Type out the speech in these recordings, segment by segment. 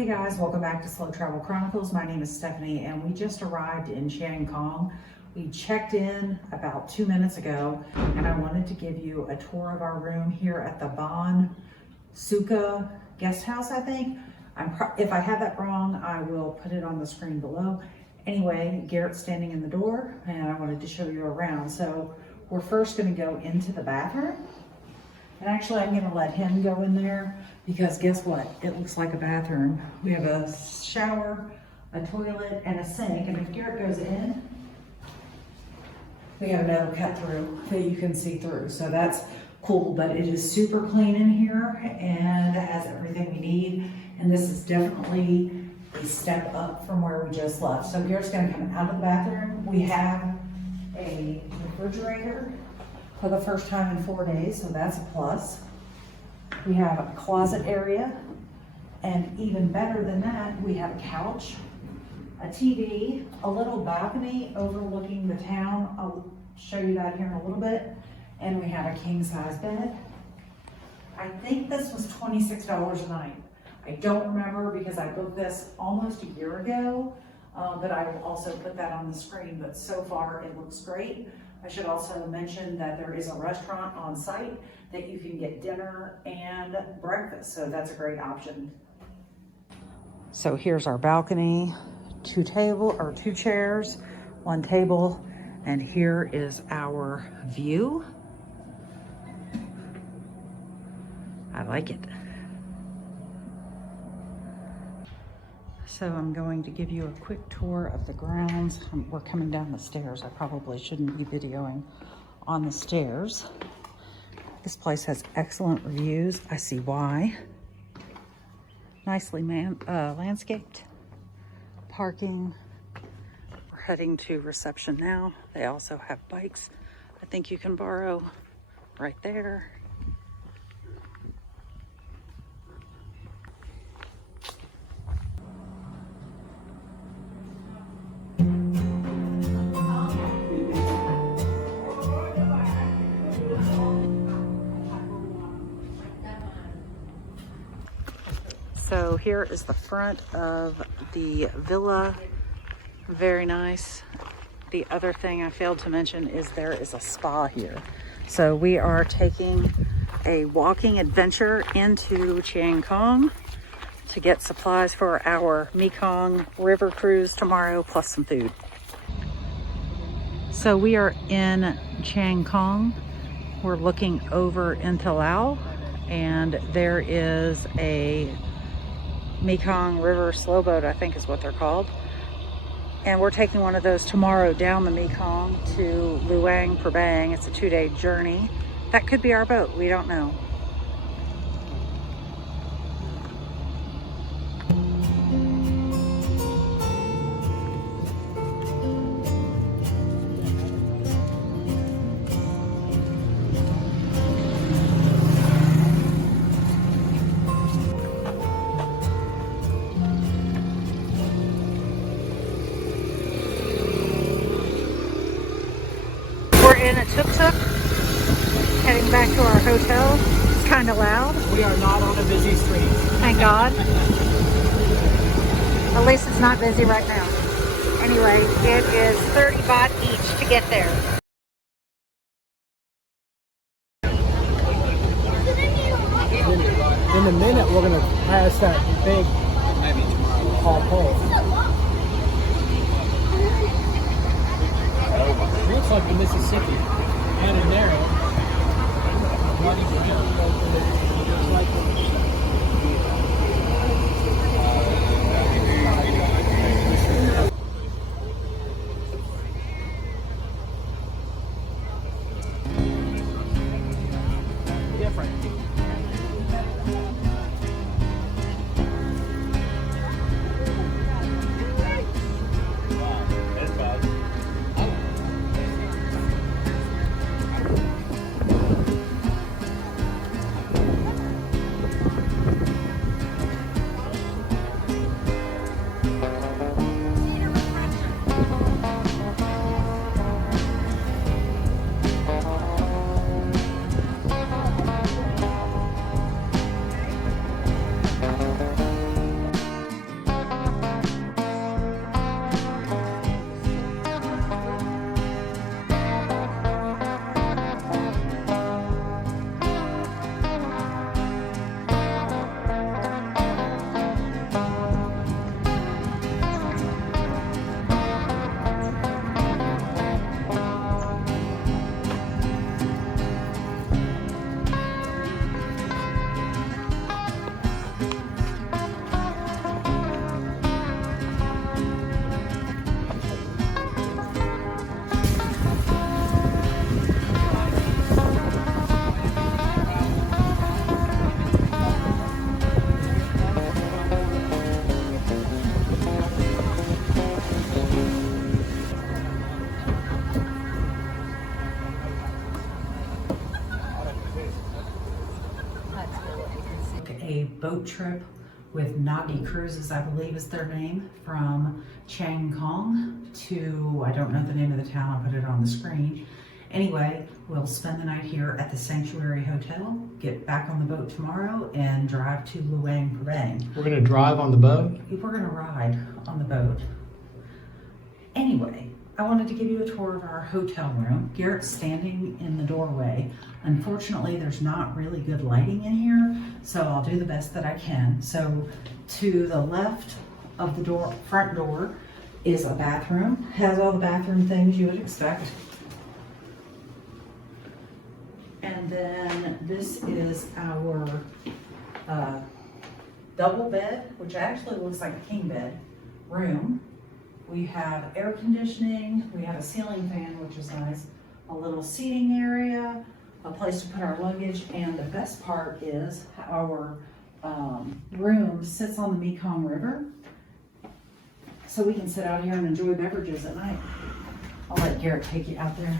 Hey guys, welcome back to Slow Travel Chronicles. My name is Stephanie and we just arrived in Chiang Kong. We checked in about 2 minutes ago and I wanted to give you a tour of our room here at the Bon Suka guest house, I think. If I have that wrong, I will put it on the screen below. Anyway, Garrett's standing in the door and I wanted to show you around. So we're first gonna go into the bathroom. And actually, I'm gonna let him go in there because guess what? It looks like a bathroom. We have a shower, a toilet, and a sink. And if Garrett goes in, we have another cut through that you can see through. So that's cool, but it is super clean in here and it has everything we need. And this is definitely a step up from where we just left. So Garrett's gonna come out of the bathroom. We have a refrigerator for the first time in 4 days, so that's a plus. We have a closet area, and even better than that, we have a couch, a TV, a little balcony overlooking the town. I'll show you that here in a little bit. And we have a king size bed. I think this was $26 a night. I don't remember because I booked this almost a year ago, but I will also put that on the screen, but so far it looks great. I should also mention that there is a restaurant on site that you can get dinner and breakfast, so that's a great option. So here's our balcony, two chairs, one table, and here is our view. I like it. So I'm going to give you a quick tour of the grounds. We're coming down the stairs. I probably shouldn't be videoing on the stairs. This place has excellent reviews. I see why. Nicely landscaped. Parking. We're heading to reception now. They also have bikes I think you can borrow right there. So here is the front of the villa. Very nice. The other thing I failed to mention is there is a spa here. So we are taking a walking adventure into Chiang Kong to get supplies for our Mekong River Cruise tomorrow, plus some food. So we are in Chiang Kong. We're looking over into Laos, and there is a Mekong River slowboat, I think is what they're called. And we're taking one of those tomorrow down the Mekong to Luang Prabang. It's a 2-day journey. That could be our boat, we don't know. In a tuk-tuk, heading back to our hotel. It's kind of loud. We are not on a busy street. Thank God. At least it's not busy right now. Anyway, it is 30 baht each to get there. In a minute, we're going to pass that big tall pole. Looks like the Mississippi, and in there, different. boat trip with Nagi Cruises, I believe is their name, from Chiang Kong to, I don't know the name of the town, I'll put it on the screen. Anyway, we'll spend the night here at the Sanctuary Hotel, get back on the boat tomorrow, and drive to Luang Prabang. We're gonna drive on the boat? We're gonna ride on the boat. Anyway, I wanted to give you a tour of our hotel room. Garrett's standing in the doorway. Unfortunately, there's not really good lighting in here, so I'll do the best that I can. So to the left of the door, front door, is a bathroom. Has all the bathroom things you would expect. And then this is our double bed, which actually looks like a king bed room. We have air conditioning, we have a ceiling fan, which is nice, a little seating area, a place to put our luggage, and the best part is our room sits on the Mekong River, so we can sit out here and enjoy beverages at night. I'll let Garrett take you out there.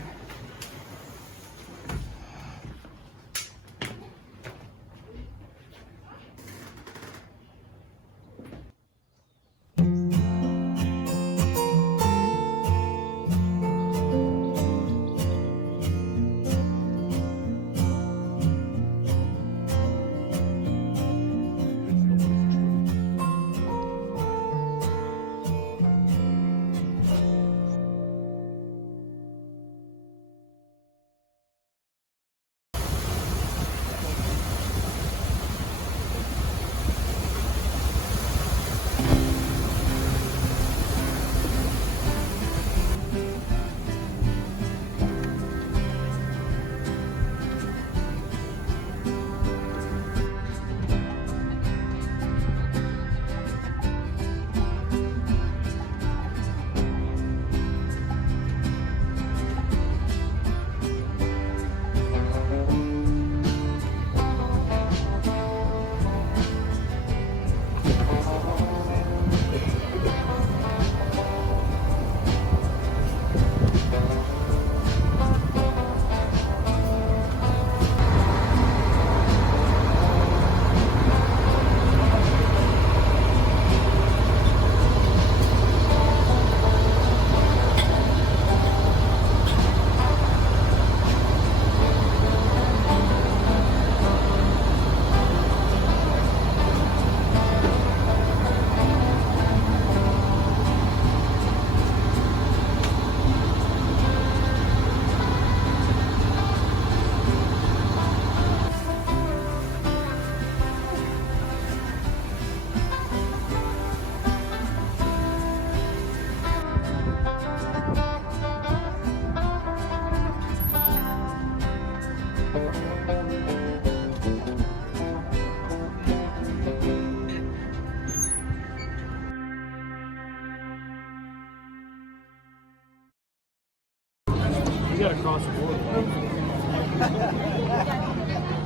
Gotta cross the border.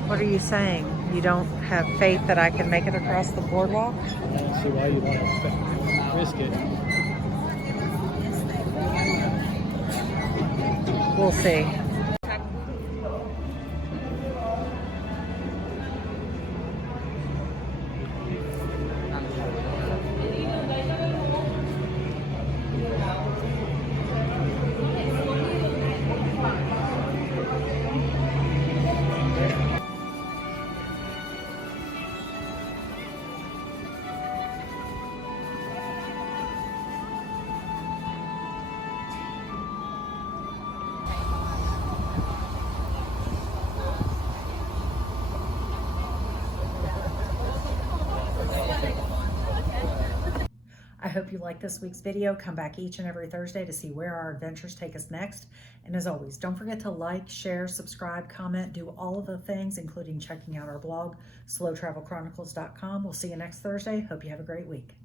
What are you saying? You don't have faith that I can make it across the boardwalk? I don't see why you want to risk it. We'll see. I hope you liked this week's video. Come back each and every Thursday to see where our adventures take us next. And as always, don't forget to like, share, subscribe, comment, do all of the things, including checking out our blog, slowtravelchronicles.com. We'll see you next Thursday. Hope you have a great week.